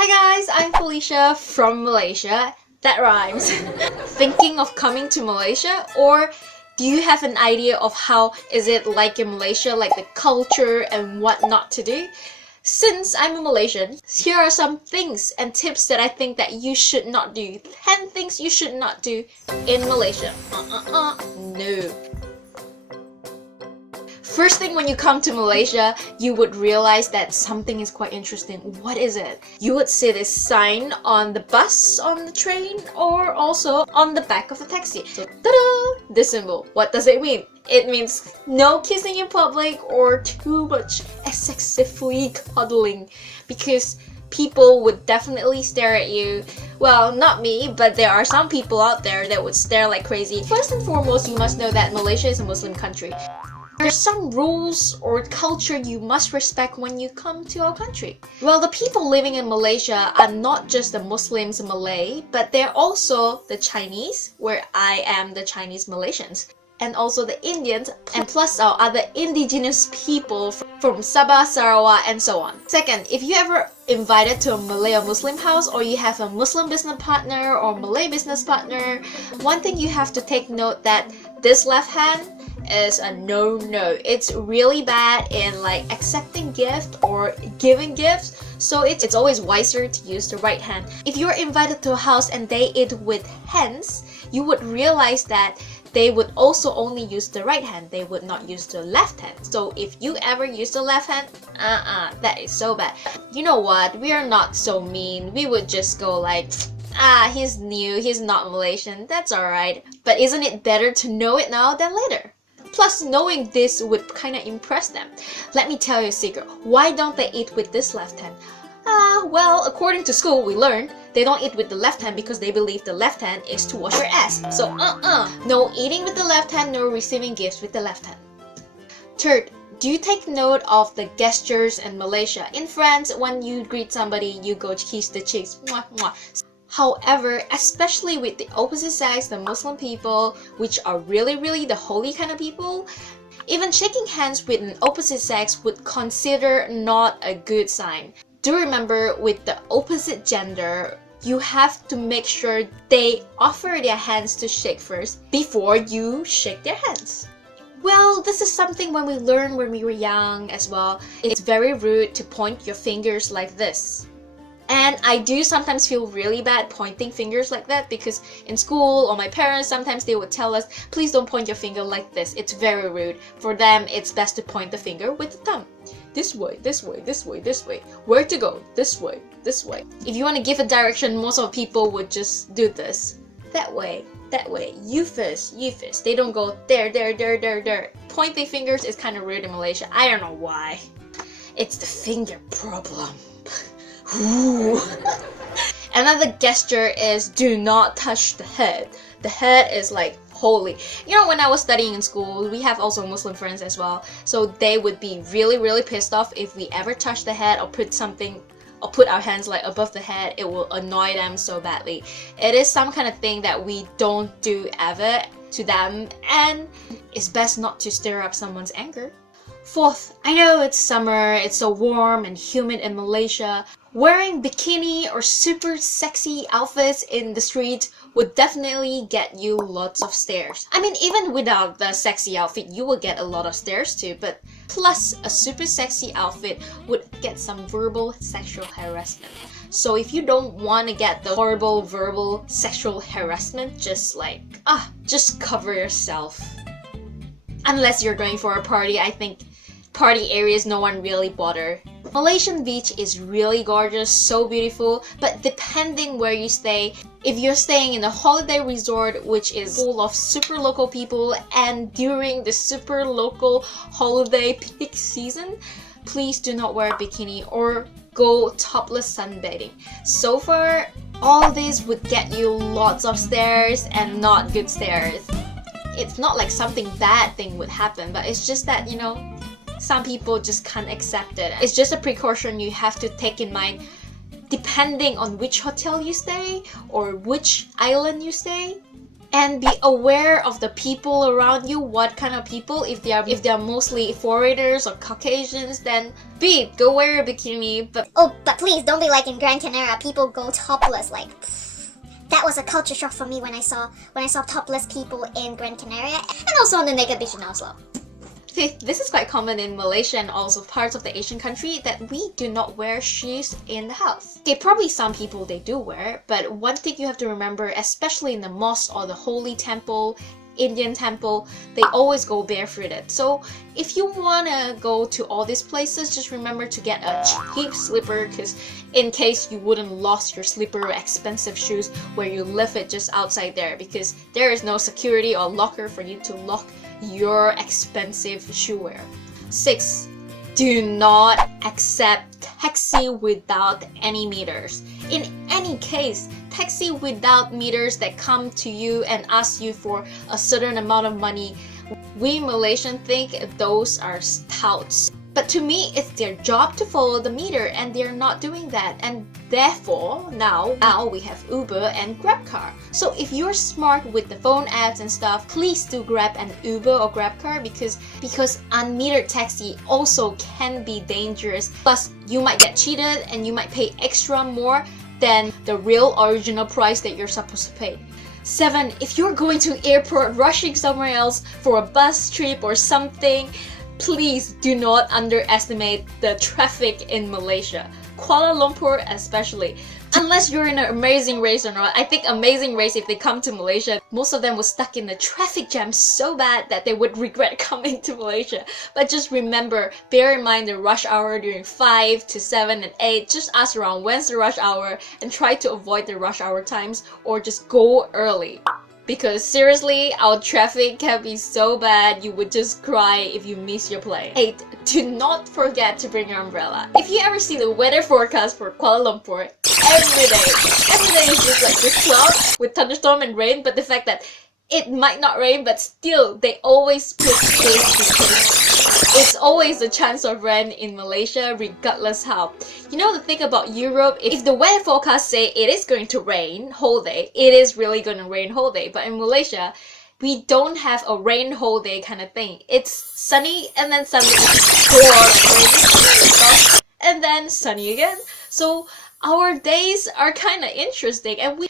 Hi guys, I'm Felicia from Malaysia. That rhymes. Thinking of coming to Malaysia, or do you have an idea of how is it like in Malaysia, like the culture and what not to do? Since I'm a Malaysian, here are some things and tips that I think that you should not do. 10 things you should not do in Malaysia. No. First thing when you come to Malaysia, you would realize that something is quite interesting. What is it? You would see this sign on the bus, on the train, or also on the back of the taxi. So, ta-da! This symbol. What does it mean? It means no kissing in public or too much excessively cuddling, because people would definitely stare at you. Well, not me, but there are some people out there that would stare like crazy. First and foremost, you must know that Malaysia is a Muslim country. There's some rules or culture you must respect when you come to our country. Well, the people living in Malaysia are not just the Muslims Malay, but they're also the Chinese, where I am the Chinese Malaysians, and also the Indians, and plus our other indigenous people from Sabah, Sarawak, and so on. Second, if you ever invited to a Malay or Muslim house, or you have a Muslim business partner or Malay business partner, one thing you have to take note that this left hand is a no-no. It's really bad in like accepting gift or giving gifts, so it's always wiser to use the right hand. If you're invited to a house and they eat with hands, you would realize that they would also only use the right hand. They would not use the left hand. So if you ever use the left hand, that is so bad. You know what? We are not so mean. We would just go like, he's new, he's not Malaysian, that's alright. But isn't it better to know it now than later? Plus, knowing this would kind of impress them. Let me tell you a secret. Why don't they eat with this left hand? Well, according to school, we learned they don't eat with the left hand because they believe the left hand is to wash your ass. So, no eating with the left hand, no receiving gifts with the left hand. Third, do you take note of the gestures in Malaysia? In France, when you greet somebody, you go kiss the cheeks. Mwah, mwah. However, especially with the opposite sex, the Muslim people, which are really the holy kind of people, even shaking hands with an opposite sex would consider not a good sign. Do remember, with the opposite gender, you have to make sure they offer their hands to shake first before you shake their hands. Well, this is something when we learned when we were young as well. It's very rude to point your fingers like this. And I do sometimes feel really bad pointing fingers like that, because in school or my parents, sometimes they would tell us, please don't point your finger like this. It's very rude. For them, it's best to point the finger with the thumb. This way, this way, this way, this way. Where to go? This way, this way. If you want to give a direction, most of the people would just do this. That way, that way. You first, you first. They don't go there, there, there, there, there. Pointing fingers is kind of rude in Malaysia. I don't know why. It's the finger problem. Ooh. Another gesture is do not touch the head. The head is like holy. You know, when I was studying in school, we have also Muslim friends as well. So they would be really pissed off if we ever touch the head or put something or put our hands like above the head. It will annoy them so badly. It is some kind of thing that we don't do ever to them, and it's best not to stir up someone's anger. Fourth, I know it's summer, it's so warm and humid in Malaysia. Wearing bikini or super sexy outfits in the street would definitely get you lots of stares. I mean, even without the sexy outfit, you will get a lot of stares too, but plus a super sexy outfit would get some verbal sexual harassment. So if you don't want to get the horrible verbal sexual harassment, just cover yourself. Unless you're going for a party, I think party areas no one really bother. Malaysian beach is really gorgeous, so beautiful, but depending where you stay, if you're staying in a holiday resort which is full of super local people and during the super local holiday peak season, please do not wear a bikini or go topless sunbathing. So far, all this would get you lots of stares and not good stares. It's not like something bad thing would happen, but it's just that, you know, some people just can't accept it. It's just a precaution you have to take in mind depending on which hotel you stay or which island you stay. And be aware of the people around you. What kind of people? If they are mostly foreigners or Caucasians, then go wear a bikini. But but please don't be like in Gran Canaria. People go topless. Like that was a culture shock for me when I saw topless people in Gran Canaria, and also on the naked beach in Oslo. This is quite common in Malaysia and also parts of the Asian country that we do not wear shoes in the house. Okay, probably some people they do wear, but one thing you have to remember, especially in the mosque or the holy temple, Indian temple, they always go barefooted. So if you wanna go to all these places, just remember to get a cheap slipper, because in case you wouldn't lost your slipper or expensive shoes where you left it just outside there, because there is no security or locker for you to lock your expensive shoe wear. 6. Do not accept taxi without any meters. In any case, taxi without meters that come to you and ask you for a certain amount of money, we Malaysians think those are touts. But to me, it's their job to follow the meter, and they're not doing that. And therefore, now we have Uber and Grab car. So if you're smart with the phone apps and stuff, please do grab an Uber or Grab car, because unmetered taxi also can be dangerous. Plus, you might get cheated and you might pay extra more than the real original price that you're supposed to pay. 7. If you're going to airport, rushing somewhere else for a bus trip or something, please do not underestimate the traffic in Malaysia. Kuala Lumpur especially. Unless you're in an Amazing Race or not. I think Amazing Race, if they come to Malaysia, most of them were stuck in the traffic jam so bad that they would regret coming to Malaysia. But just remember, bear in mind the rush hour during 5 to 7 and 8. Just ask around when's the rush hour and try to avoid the rush hour times, or just go early. Because seriously, our traffic can be so bad you would just cry if you miss your plane. 8. Do not forget to bring your umbrella. If you ever see the weather forecast for Kuala Lumpur, every day is just like this cloud with thunderstorm and rain, but the fact that it might not rain, but still they always put this because it's always a chance of rain in Malaysia regardless how. You know the thing about Europe, if the weather forecast say it is going to rain whole day, it is really going to rain whole day. But in Malaysia, we don't have a rain whole day kind of thing. It's sunny and then suddenly it's rainy and then sunny again. So our days are kind of interesting, and we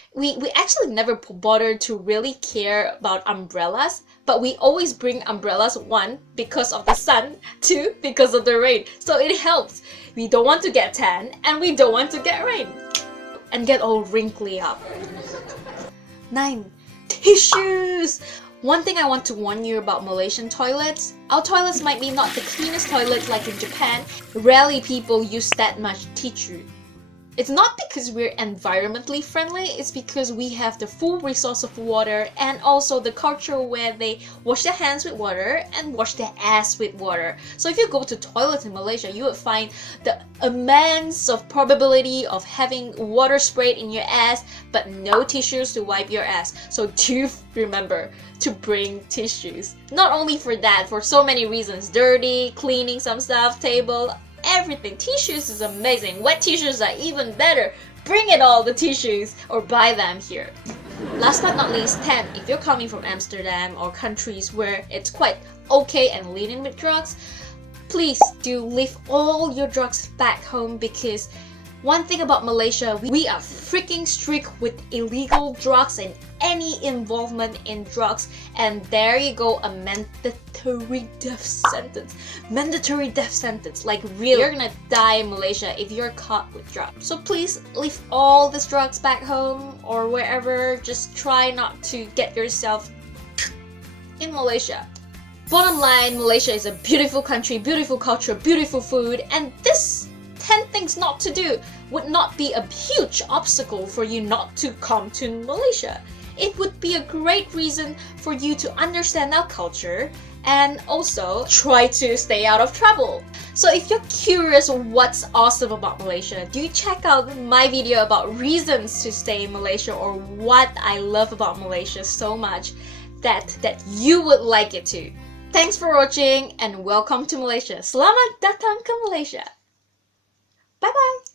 actually never bother to really care about umbrellas, but we always bring umbrellas, 1, because of the sun, 2, because of the rain. So it helps. We don't want to get tan, and we don't want to get rain and get all wrinkly up. 9. Tissues! One thing I want to warn you about Malaysian toilets, our toilets might be not the cleanest toilets like in Japan. Rarely people use that much tissue. It's not because we're environmentally friendly, it's because we have the full resource of water and also the culture where they wash their hands with water and wash their ass with water. So if you go to toilets in Malaysia, you would find the immense of probability of having water sprayed in your ass but no tissues to wipe your ass. So do remember to bring tissues. Not only for that, for so many reasons, dirty, cleaning some stuff, table, everything. Tissues is amazing. Wet tissues are even better. Bring it all, the tissues, or buy them here. Last but not least, 10. If you're coming from Amsterdam or countries where it's quite okay and lenient with drugs, please do leave all your drugs back home, because one thing about Malaysia, we are freaking strict with illegal drugs and any involvement in drugs. And there you go, a mandatory death sentence. Mandatory death sentence. Like really, you're gonna die in Malaysia if you're caught with drugs. So please leave all these drugs back home or wherever. Just try not to get yourself in Malaysia. Bottom line, Malaysia is a beautiful country, beautiful culture, beautiful food, and this 10 things not to do would not be a huge obstacle for you not to come to Malaysia. It would be a great reason for you to understand our culture and also try to stay out of trouble. So if you're curious what's awesome about Malaysia, do check out my video about reasons to stay in Malaysia, or what I love about Malaysia so much that you would like it too. Thanks for watching and welcome to Malaysia. Selamat datang ke Malaysia. Bye bye.